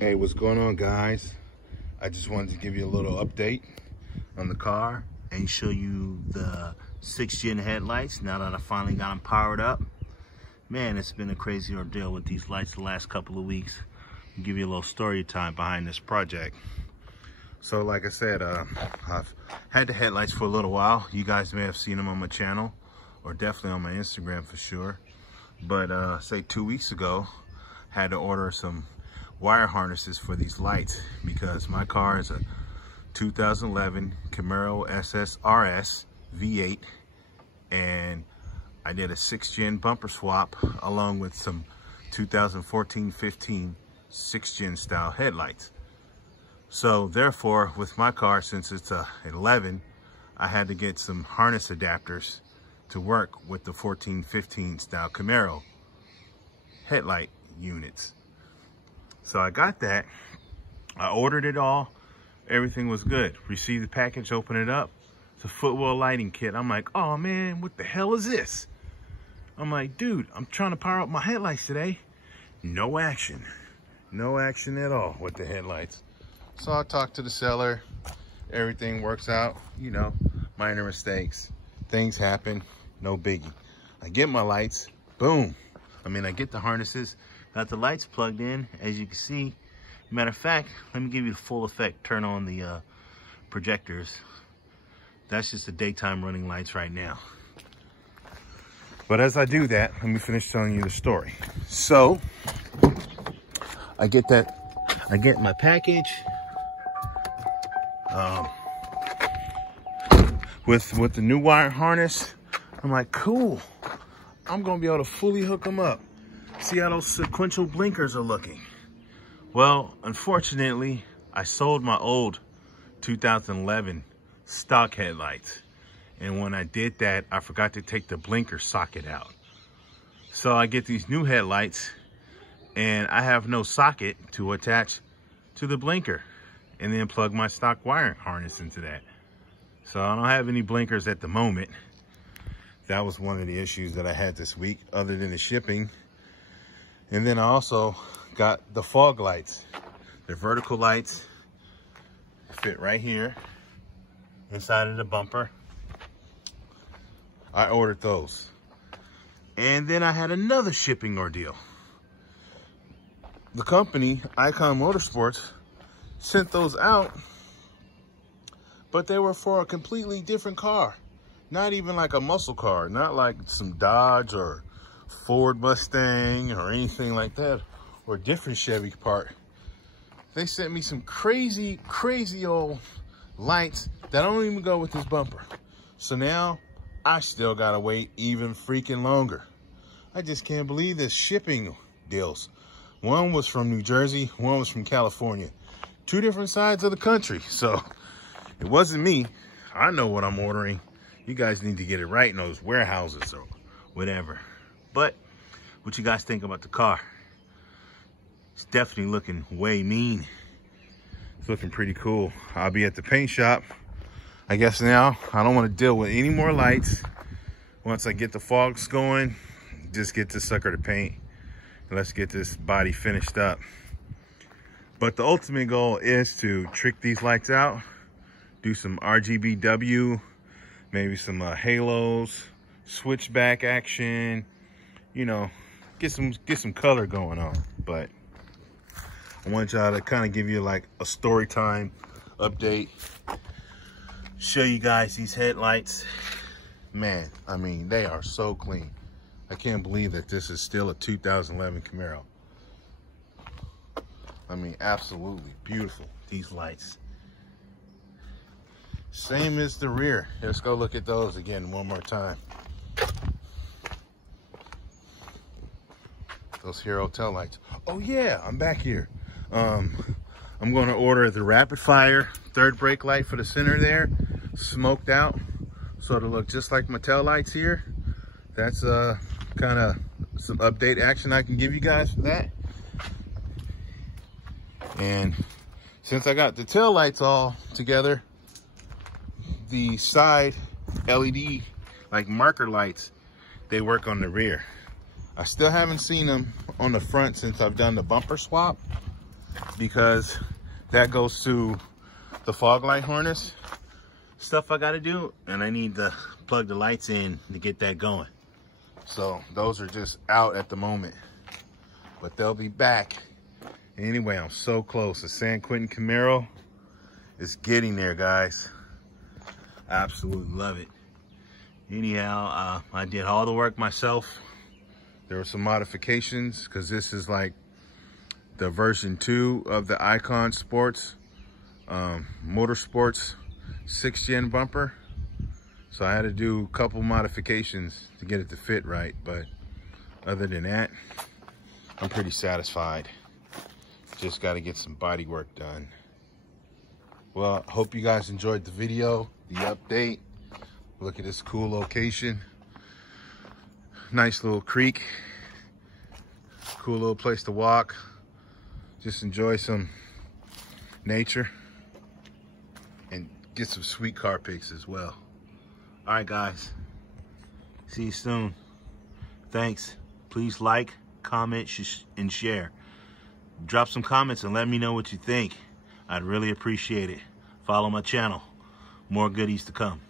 Hey, what's going on, guys? I just wanted to give you a little update on the car and show you the 6th-gen headlights now that I finally got them powered up. Man, it's been a crazy ordeal with these lights the last couple of weeks. I'll give you a little story time behind this project. So like I said, I've had the headlights for a little while. You guys may have seen them on my channel or definitely on my Instagram for sure. But say 2 weeks ago, I had to order some wire harnesses for these lights because my car is a 2011 Camaro SSRS V8, and I did a 6th-gen bumper swap along with some 2014-15 6th-gen style headlights. So therefore, with my car, since it's a 11, I had to get some harness adapters to work with the 14-15 style Camaro headlight units. So I got that, I ordered it all, everything was good. Received the package, open it up, it's a footwell lighting kit. I'm like, oh man, what the hell is this? I'm like, dude, I'm trying to power up my headlights today. No action at all with the headlights. So I talked to the seller, everything works out, you know, minor mistakes, things happen, no biggie. I get my lights, boom. I get the harnesses, got the lights plugged in, as you can see. Matter of fact, let me give you the full effect. Turn on the projectors. That's just the daytime running lights right now. But as I do that, let me finish telling you the story. So, I get my package with the new wire harness. I'm like, cool. I'm gonna be able to fully hook them up. See how those sequential blinkers are looking. Well, unfortunately, I sold my old 2011 stock headlights. And when I did that, I forgot to take the blinker socket out. So I get these new headlights and I have no socket to attach to the blinker and then plug my stock wire harness into that. So I don't have any blinkers at the moment. That was one of the issues that I had this week, other than the shipping. And then I also got the fog lights. They're vertical lights, fit right here inside of the bumper. I ordered those. And then I had another shipping ordeal. The company, Icon Motorsports, sent those out, but they were for a completely different car. Not even like a muscle car, not like some Dodge or Ford Mustang or anything like that, or a different Chevy part. They sent me some crazy old lights that don't even go with this bumper. So now I still gotta wait even freaking longer. I just can't believe this shipping deals. One was from New Jersey, one was from California. 2 different sides of the country. So it wasn't me. I know what I'm ordering. You guys need to get it right in those warehouses or whatever. But what you guys think about the car? It's definitely looking way mean. It's looking pretty cool. I'll be at the paint shop. I guess now I don't want to deal with any more lights. Once I get the fogs going, just get this sucker to paint. And let's get this body finished up. But the ultimate goal is to trick these lights out, do some RGBW, maybe some halos, switchback action, you know, get some color going on. But I want y'all to kind of give you like a story time update, show you guys these headlights. Man, they are so clean. I can't believe that this is still a 2011 Camaro. Absolutely beautiful, these lights. Same as the rear. Let's go look at those again one more time. Those Hero tail lights. Oh yeah, I'm back here. I'm going to order the rapid fire third brake light for the center there, smoked out, so it'll look just like my tail lights here. That's kind of some update action I can give you guys for that. And since I got the tail lights all together, the side LED like marker lights, they work on the rear. I still haven't seen them on the front since I've done the bumper swap. because that goes to the fog light harness stuff I gotta do, and I need to plug the lights in to get that going. So those are just out at the moment, but they'll be back. Anyway, I'm so close. The San Quentin Camaro is getting there, guys. Absolutely love it. Anyhow, I did all the work myself. There were some modifications because this is like the version 2 of the Icon Sports Motorsports 6th gen bumper. So I had to do a couple modifications to get it to fit right, but other than that, I'm pretty satisfied. Just got to get some body work done. Well, I hope you guys enjoyed the video, the update. Look at this cool location. Nice little creek. Cool little place to walk. Just enjoy some nature and get some sweet car pics as well. All right, guys. See you soon. Thanks. Please like, comment, and share. Drop some comments and let me know what you think. I'd really appreciate it. Follow my channel. More goodies to come.